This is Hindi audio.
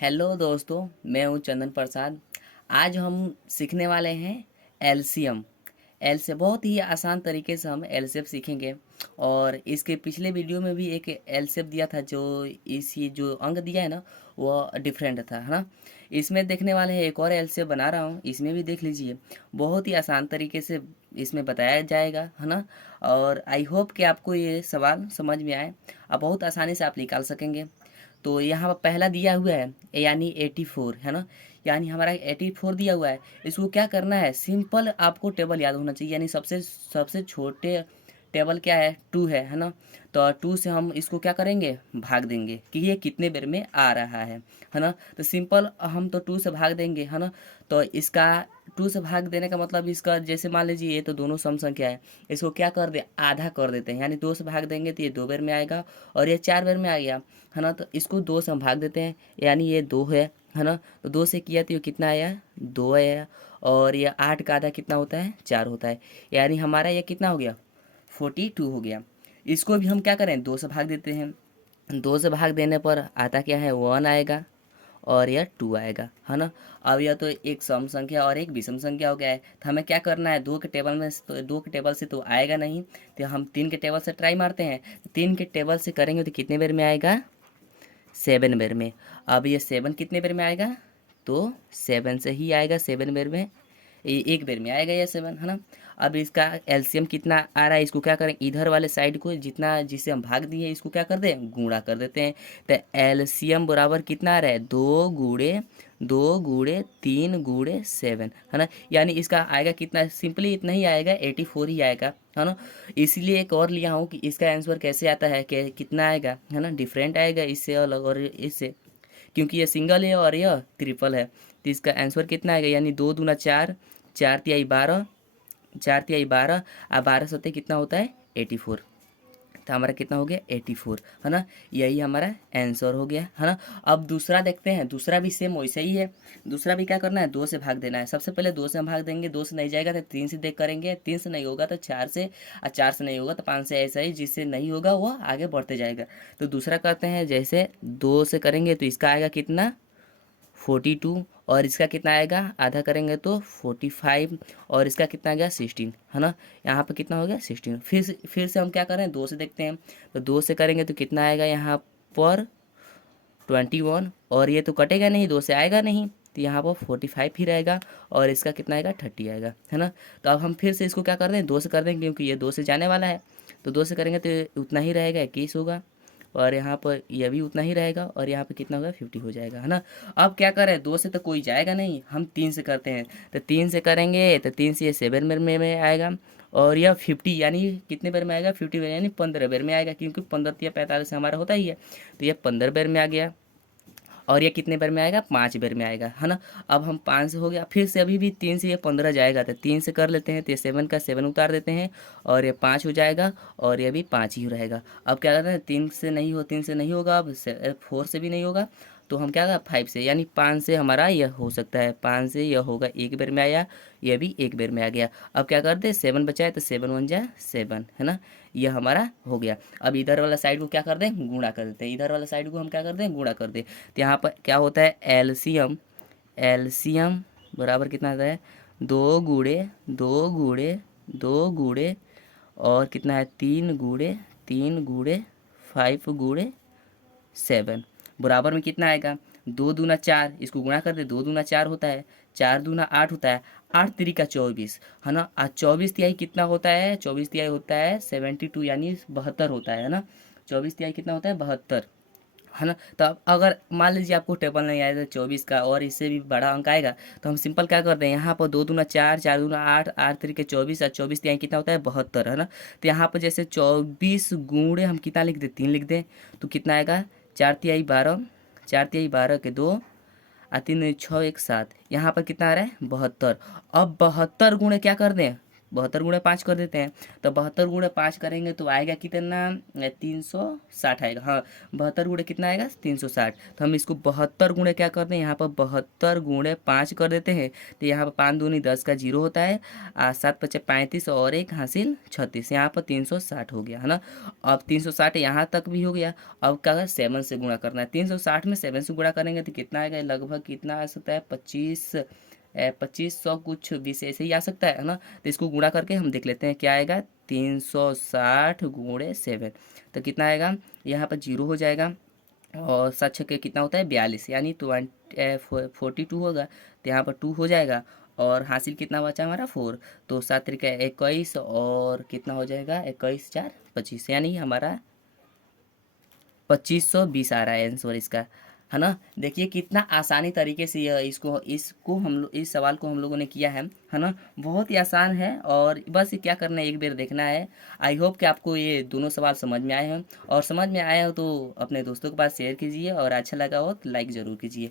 हेलो दोस्तों, मैं हूं चंदन प्रसाद। आज हम सीखने वाले हैं एलसीएम। एलसीएम बहुत ही आसान तरीके से हम एलसीएम सीखेंगे। और इसके पिछले वीडियो में भी एक एलसीएम दिया था, जो इस ये जो अंक दिया है ना, वो डिफरेंट था, है ना। इसमें देखने वाले हैं, एक और एलसीएम बना रहा हूँ, इसमें भी देख लीजिए। बहुत ही आसान तरीके से इसमें बताया जाएगा, है ना। और आई होप कि आपको ये सवाल समझ में आए। अब बहुत आसानी से आप निकाल सकेंगे। तो यहाँ पर पहला दिया हुआ है, यानी 84, है ना। यानी हमारा 84 दिया हुआ है। इसको क्या करना है, सिंपल आपको टेबल याद होना चाहिए। यानी सबसे सबसे छोटे टेबल क्या है, 2 है ना। तो 2 से हम इसको क्या करेंगे, भाग देंगे कि ये कितने बेर में आ रहा है ना। तो सिंपल हम तो 2 से भाग देंगे, है ना। तो इसका 2 से भाग देने का मतलब, इसका जैसे मान लीजिए ये तो दोनों सम संख्या है, इसको क्या कर दे, आधा कर देते हैं। यानी 2 से भाग देंगे तो ये 2 बेर में आएगा, और ये 4 बेर में आ गया, है ना। तो इसको 2 से हम भाग देते हैं, यानी ये 2 है ना। तो 2 से किया तो ये कितना आया, 2 आया। और ये 8 का आधा कितना होता है, 4 होता है। यानी हमारा ये कितना हो गया, 42 हो गया। इसको भी हम क्या करें, 2 से भाग देते हैं। 2 से भाग देने पर आता क्या है, 1 आएगा, और यह 2 आएगा, है ना। अब यह तो एक सम संख्या और एक विषम संख्या हो गया है। तो हमें क्या करना है, 2 के टेबल में तो 2 के टेबल से तो आएगा नहीं, तो हम 3 के टेबल से ट्राई मारते हैं। 3 के टेबल से करेंगे तो कितने बेर में आएगा, 7 बेर में। अब ये 7 कितने बेर में आएगा, तो 7 से ही आएगा, 7 बेर में। एक बेर में आएगा ये 7, है ना। अब इसका एलसीएम कितना आ रहा है, इसको क्या करें, इधर वाले साइड को जितना जिसे हम भाग दिए इसको क्या कर दें, गुणा कर देते हैं। तो एलसीएम बराबर कितना आ रहा है, 2 गुणे 3 गुणे 7, है ना। यानी इसका आएगा कितना, सिंपली इतना ही आएगा, 84 ही आएगा, है ना। इसलिए एक और लिया हूँ कि इसका आंसर कैसे आता है, कि कितना आएगा, है ना। डिफरेंट आएगा इससे अलग और इससे, क्योंकि ये सिंगल है और यह ट्रिपल है। तो इसका आंसर कितना आएगा, यानी 2 दूना 4, 4 तिहाई 12, 4 तिहाई 12, और 12 सत्ते कितना होता है, 84। तो हमारा कितना हो गया, 84, है ना। यही हमारा आंसर हो गया, है ना। अब दूसरा देखते हैं, दूसरा भी सेम वैसे ही है। दूसरा भी क्या करना है, 2 से भाग देना है। सबसे पहले 2 से हम भाग देंगे, 2 से नहीं जाएगा तो 3 से देख करेंगे, 3 से नहीं होगा तो 4 से, और 4 से नहीं होगा तो 5 से, ऐसा ही जिससे नहीं होगा वो आगे बढ़ते जाएगा। तो दूसरा करते हैं, जैसे 2 से करेंगे तो इसका आएगा कितना, 42, और इसका कितना आएगा, आधा करेंगे तो 45, और इसका कितना आ गया, 16, है ना। यहाँ पर कितना हो गया, 16। फिर से हम क्या करें, 2 से देखते हैं। तो 2 से करेंगे तो कितना आएगा यहाँ पर, 21, और ये तो कटेगा नहीं, 2 से आएगा नहीं, तो यहाँ पर 45 ही रहेगा, और इसका कितना आएगा, 30 आएगा, है ना। तो अब हम फिर से इसको क्या कर दें, 2 से कर देंगे, क्योंकि ये 2 से जाने वाला है। तो 2 से करेंगे तो उतना ही रहेगा, 21 होगा, और यहाँ पर यह भी उतना ही रहेगा, और यहाँ पे कितना होगा, 50 हो जाएगा, है ना। अब क्या करें, 2 से तो कोई जाएगा नहीं, हम 3 से करते हैं। तो 3 से करेंगे तो 3 से ये 7 बेर में आएगा, और यह 50 यानी कितने बेर में आएगा, 50 बेर यानी 15 बेर में आएगा, क्योंकि 15 या 45 हमारा होता ही है। तो ये 15 बेर में आ गया, और ये कितने बार में आएगा, 5 बार में आएगा, है ना। अब हम 5 से हो गया, फिर से अभी भी 3 से ये 15 जाएगा, तो 3 से कर लेते हैं, तो ये 7 का 7 उतार देते हैं, और ये 5 हो जाएगा, और ये भी 5 ही रहेगा। अब क्या करते हैं, 3 से नहीं होगा, अब 4 से भी नहीं होगा, तो हम क्या, 5 से, यानी 5 से हमारा यह हो सकता है, 5 से यह होगा, एक बार में आया, यह भी एक बार में आ गया। अब क्या करते हैं, 7 बचा है, तो 7 1 जा 7, है ना। यह हमारा हो गया। अब इधर वाला साइड को क्या कर दें, गुणा कर देते हैं, इधर वाला साइड को हम क्या कर दें, गुणा कर दें। तो यहाँ पर क्या होता है, एलसीएम, एलसीएम बराबर कितना आता है, 2 गुणे 2 गुणे 2 गुणे, और कितना है, 3 गुणे 3 गुणे 5 गुणे 7, बराबर में कितना आएगा, 2 दूना 4, इसको गुणा कर दे, 2 दूना 4 होता है, 4 दूना 8 होता है, 8 तिरी का 24, है ना। आज 24 तिहाई कितना होता है, 24 तिहाई होता है 72, यानी 72 होता है ना। 24 तिहाई कितना होता है, 72, है ना। तो अब अगर मान लीजिए आपको टेबल नहीं आया 24 का, और इससे भी बड़ा अंक आएगा, तो हम सिंपल क्या करते हैं, यहाँ पर 2 दूना 4, 4 दूना 8, 8 तिरी के 24, और 24 तिहाई कितना होता है, 72, है ना। तो यहाँ पर जैसे 24 गुणे हम कितना लिख दें, 3 लिख दें, तो कितना आएगा, 4 तिहाई 12, 4 तिहाई 12 के 2, और 3 6 1 7, यहाँ पर कितना आ रहा है, 72। अब 72 गुणे क्या कर दें, 72 गुणे 5 कर देते हैं। तो 72 गुणे 5 करेंगे तो आएगा कितना, 360 आएगा। हाँ, 72 गुणे कितना आएगा, 360। तो हम इसको 72 गुणे क्या करते हैं, यहाँ पर 72 गुणे 5 कर देते हैं। तो यहाँ पर 5 दूनी 10 का जीरो होता है, 7 पचे 35 और एक हासिल 36, यहाँ पर 360 हो गया है ना। अब 360 यहाँ तक भी हो गया। अब क्या है, 7 से गुणा करना है। 360 में 7 से गुणा करेंगे तो कितना आएगा, लगभग कितना आ सकता है, 2500 कुछ 20 ऐसे ही आ सकता है ना। तो इसको गुणा करके हम देख लेते हैं क्या आएगा, 360 गुणे 7, तो कितना आएगा, यहाँ पर जीरो हो जाएगा और 7 छक्के कितना होता है, 42, यानी 42 होगा। तो यहाँ पर 2 हो जाएगा और हासिल कितना बचा हमारा, 4। तो 7 तरीका 21 और कितना हो जाएगा, 21 4 25, यानी हमारा 2520 आ रहा है आंसर इसका, है ना। देखिए कितना आसानी तरीके से यह इसको इसको हम लोग इस सवाल को हम लोगों ने किया है ना। बहुत ही आसान है और बस ये क्या करना है, एक बार देखना है। आई होप कि आपको ये दोनों सवाल समझ में आए हैं, और समझ में आया हो तो अपने दोस्तों के पास शेयर कीजिए और अच्छा लगा हो तो लाइक ज़रूर कीजिए।